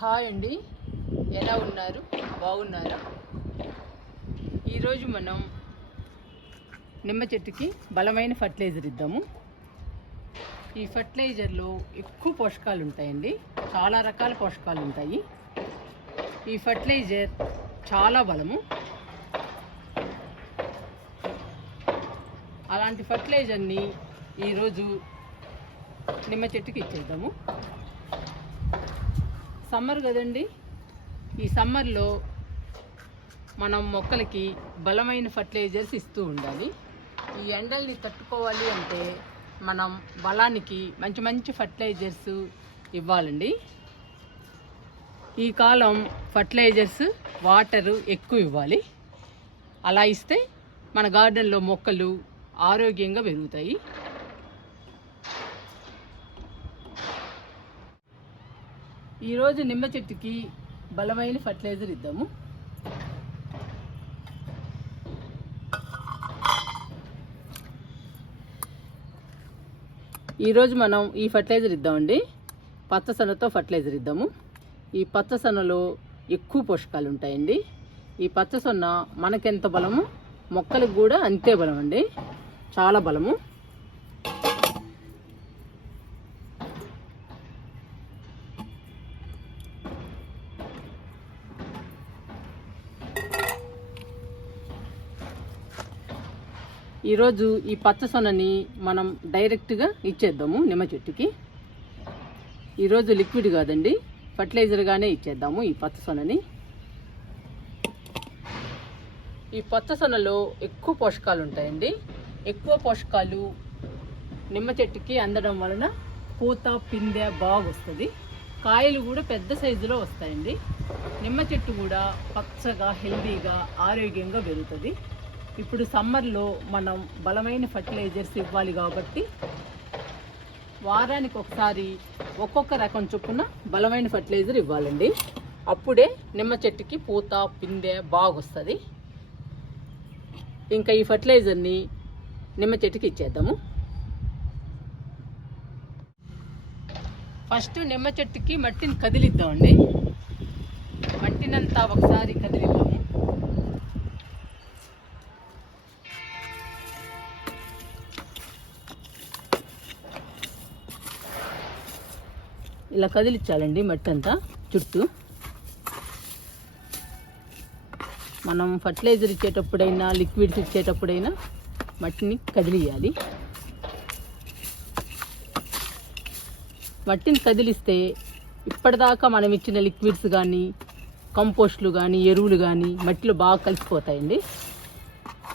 Hi అండి, ఎలా ఉన్నారు? బాగున్నారా? ఈరోజు మనం నిమ్మ చెట్టుకి బలమైన ఫర్టిలైజర్ ఇద్దాము. ఈ ఫర్టిలైజర్లో ఎక్కువ పోషకాలు ఉంటాయండి, చాలా రకాల పోషకాలు ఉంటాయి. ఈ ఫర్టిలైజర్ చాలా బలము. అలాంటి ఫర్టిలైజర్ని ఈరోజు నిమ్మ చెట్టుకి ఇచ్చేద్దాము. సమ్మర్ కదండి, ఈ సమ్మర్లో మనం మొక్కలకి బలమైన ఫర్టిలైజర్స్ ఇస్తూ ఉండాలి. ఈ ఎండల్ని తట్టుకోవాలి అంటే మనం బలానికి మంచి మంచి ఫర్టిలైజర్స్ ఇవ్వాలండి. ఈ కాలం ఫర్టిలైజర్స్, వాటరు ఎక్కువ ఇవ్వాలి. అలా ఇస్తే మన గార్డెన్లో మొక్కలు ఆరోగ్యంగా పెరుగుతాయి. ఈరోజు నిమ్మ చెట్టుకి బలమైన ఫర్టిలైజర్ ఇద్దాము. ఈరోజు మనం ఈ ఫర్టిలైజర్ ఇద్దామండి. పచ్చసొనతో ఫర్టిలైజర్ ఇద్దాము. ఈ పచ్చసొనలో ఎక్కువ పోషకాలు ఉంటాయండి. ఈ పచ్చసొన మనకెంత బలము, మొక్కలకు కూడా అంతే బలం అండి, చాలా బలము. ఈరోజు ఈ పచ్చసొనని మనం డైరెక్ట్గా ఇచ్చేద్దాము నిమ్మ చెట్టుకి. ఈరోజు లిక్విడ్ కాదండి, ఫర్టిలైజర్గానే ఇచ్చేద్దాము ఈ పచ్చసొనని. ఈ పచ్చసొనలో ఎక్కువ పోషకాలు ఉంటాయండి. ఎక్కువ పోషకాలు నిమ్మ చెట్టుకి అందడం వలన పూత, పిందె బాగా వస్తుంది. కాయలు కూడా పెద్ద సైజులో వస్తాయండి. నిమ్మ చెట్టు కూడా పచ్చగా, హెల్దీగా, ఆరోగ్యంగా పెరుగుతుంది. ఇప్పుడు సమ్మర్లో మనం బలమైన ఫర్టిలైజర్స్ ఇవ్వాలి కాబట్టి వారానికి ఒకసారి ఒక్కొక్క రకం చొప్పున బలమైన ఫర్టిలైజర్ ఇవ్వాలండి. అప్పుడే నిమ్మ చెట్టుకి పూత, పిందె బాగా వస్తుంది. ఇంకా ఈ ఫర్టిలైజర్ని నిమ్మ చెట్టుకి ఇచ్చేద్దాము. ఫస్ట్ నిమ్మ చెట్టుకి మట్టిని కదిలిద్దామండి. మట్టినంతా ఒకసారి కదిలిద్దాము. ఇలా కదిలించాలండి మట్టి అంతా చుట్టూ. మనం ఫర్టిలైజర్ ఇచ్చేటప్పుడైనా, లిక్విడ్స్ ఇచ్చేటప్పుడైనా మట్టిని కదిలియాలి. మట్టిని కదిలిస్తే ఇప్పటిదాకా మనం ఇచ్చిన లిక్విడ్స్ కానీ, కంపోస్ట్లు కానీ, ఎరువులు కానీ మట్టిలో బాగా కలిసిపోతాయండి.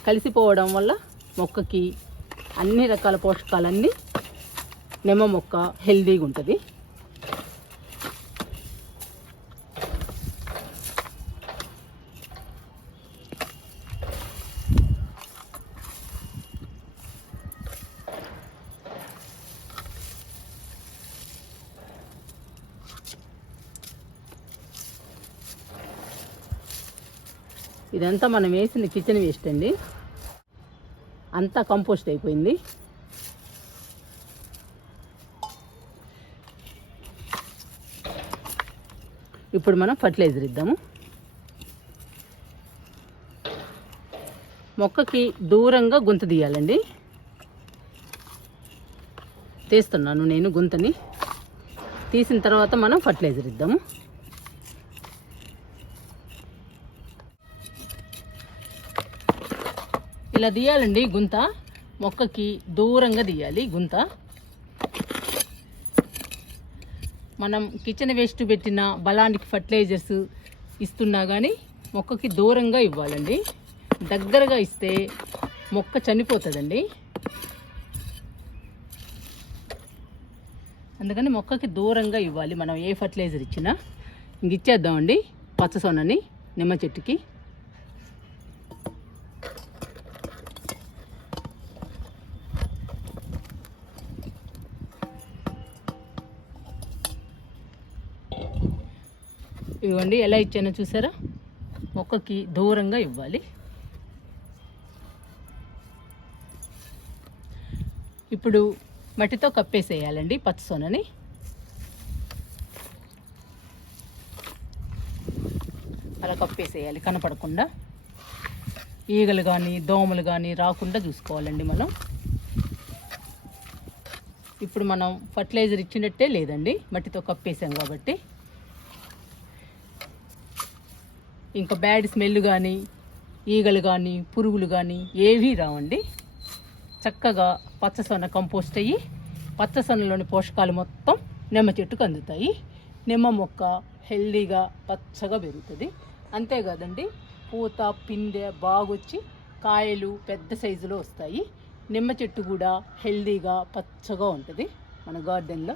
కలిసిపోవడం వల్ల మొక్కకి అన్ని రకాల పోషకాలన్నీ, నిమ్మ మొక్క హెల్దీగా ఉంటుంది. ఇదంతా మనం వేసిన కిచెన్ వేస్ట్ అండి, అంతా కంపోస్ట్ అయిపోయింది. ఇప్పుడు మనం ఫర్టిలైజర్ ఇద్దాము. మొక్కకి దూరంగా గుంత తీయాలండి. తీస్తున్నాను నేను గుంతని. తీసిన తర్వాత మనం ఫర్టిలైజర్ ఇద్దాము. ఇలా తీయాలండి గుంత, మొక్కకి దూరంగా తీయాలి గుంత. మనం కిచెన్ వేస్ట్ పెట్టిన బలానికి ఫర్టిలైజర్స్ ఇస్తున్నా కానీ మొక్కకి దూరంగా ఇవ్వాలండి. దగ్గరగా ఇస్తే మొక్క చనిపోతుందండి. అందుకని మొక్కకి దూరంగా ఇవ్వాలి మనం ఏ ఫర్టిలైజర్ ఇచ్చినా. ఇంక ఇచ్చేద్దామండి పచ్చసొనని నిమ్మ చెట్టుకి. ఇవ్వండి ఎలా ఇచ్చానో చూసారా, మొక్కకి దూరంగా ఇవ్వాలి. ఇప్పుడు మట్టితో కప్పేసేయాలండి పచ్చసొనని. కప్పేసేయాలి, కనపడకుండా. ఈగలు కానీ దోమలు కానీ రాకుండా చూసుకోవాలండి మనం. ఇప్పుడు మనం ఫర్టిలైజర్ ఇచ్చినట్టే లేదండి, మట్టితో కప్పేసాం కాబట్టి. ఇంకా బ్యాడ్ స్మెల్ కానీ ఈగలు కానీ పురుగులు కానీ ఏవీ రావండి. చక్కగా పచ్చసొన కంపోస్ట్ అయ్యి పచ్చసొనలోని పోషకాలు మొత్తం నిమ్మ చెట్టుకు అందుతాయి. నిమ్మ మొక్క హెల్దీగా పచ్చగా పెరుగుతుంది. అంతేకాదండి, పూత పిందె బాగొచ్చి కాయలు పెద్ద సైజులో వస్తాయి. నిమ్మ చెట్టు కూడా హెల్దీగా పచ్చగా ఉంటుంది. మన గార్డెన్లో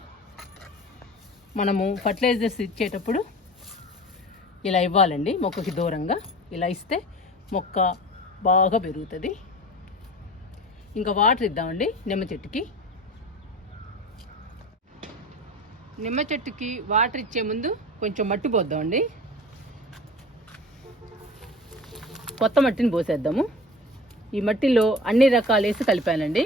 మనము ఫర్టిలైజర్స్ ఇచ్చేటప్పుడు ఇలా ఇవ్వాలండి, మొక్కకి దూరంగా. ఇలా ఇస్తే మొక్క బాగా పెరుగుతుంది. ఇంకా వాటర్ ఇద్దామండి నిమ్మ చెట్టుకి. నిమ్మ చెట్టుకి వాటర్ ఇచ్చే ముందు కొంచెం మట్టి పోద్దామండి. కొత్త మట్టిని పోసేద్దాము. ఈ మట్టిలో అన్ని రకాలు వేసి కలిపానండి.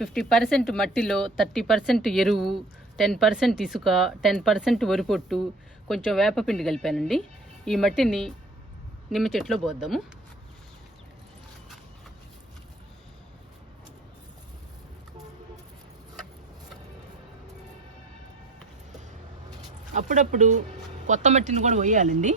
50% మట్టిలో 30% ఎరువు, 10% ఇసుక, 10% వరిపొట్టు, కొంచెం వేపపిండి కలిపానండి. ఈ మట్టిని నిమ్మ చెట్టులో పోద్దాము. అప్పుడప్పుడు కొత్త మట్టిని కూడా వేయాలండి.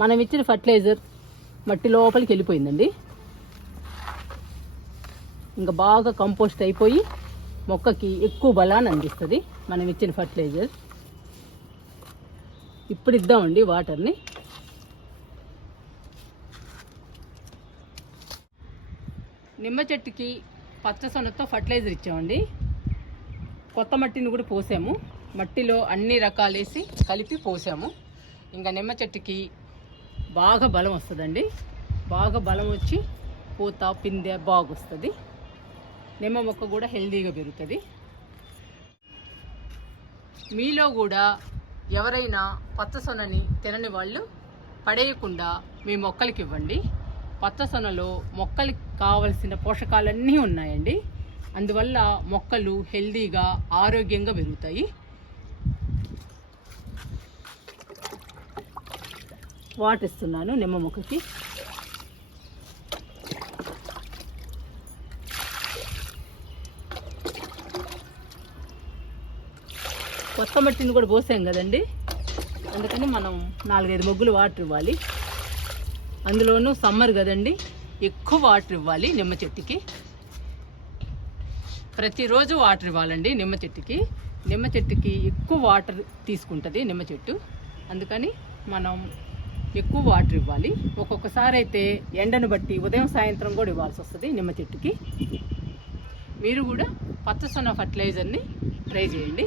మనం ఇచ్చిన ఫర్టిలైజర్ మట్టి లోపలికి వెళ్ళిపోయిందండి. ఇంకా బాగా కంపోస్ట్ అయిపోయి మొక్కకి ఎక్కువ బలాన్ని అందిస్తుంది మనం ఇచ్చిన ఫర్టిలైజర్. ఇప్పుడు ఇద్దామండి వాటర్ని. నిమ్మ చెట్టుకి పచ్చసొనతో ఫర్టిలైజర్ ఇచ్చామండి. కొత్త మట్టిని కూడా పోసాము. మట్టిలో అన్ని రకాలు వేసి కలిపి పోసాము. ఇంకా నిమ్మ చెట్టుకి బాగా బలం వస్తుందండి. బాగా బలం వచ్చి పూత పిందె బాగొస్తుంది. నిమ్మ మొక్క కూడా హెల్దీగా పెరుగుతుంది. మీలో కూడా ఎవరైనా పచ్చసొనని తినని వాళ్ళు పడేయకుండా మీ మొక్కలకి ఇవ్వండి. పచ్చసొనలో మొక్కలకి కావలసిన పోషకాలన్నీ ఉన్నాయండి. అందువల్ల మొక్కలు హెల్దీగా ఆరోగ్యంగా పెరుగుతాయి. వాటర్ ఇస్తున్నాను నిమ్మ మొక్కకి. కొత్త మట్టిని కూడా పోసాం కదండి, అందుకని మనం 4-5 మొగ్గులు వాటర్ ఇవ్వాలి. అందులోనూ సమ్మర్ కదండి, ఎక్కువ వాటర్ ఇవ్వాలి నిమ్మ చెట్టుకి. ప్రతిరోజు వాటర్ ఇవ్వాలండి నిమ్మ చెట్టుకి. నిమ్మ చెట్టుకి ఎక్కువ వాటర్ తీసుకుంటుంది నిమ్మ చెట్టు, అందుకని మనం ఎక్కువ వాటర్ ఇవ్వాలి. ఒక్కొక్కసారి అయితే ఎండను బట్టి ఉదయం సాయంత్రం కూడా ఇవ్వాల్సి వస్తుంది నిమ్మ చెట్టుకి. మీరు కూడా పచ్చసొన ఫర్టిలైజర్ని ట్రై చేయండి.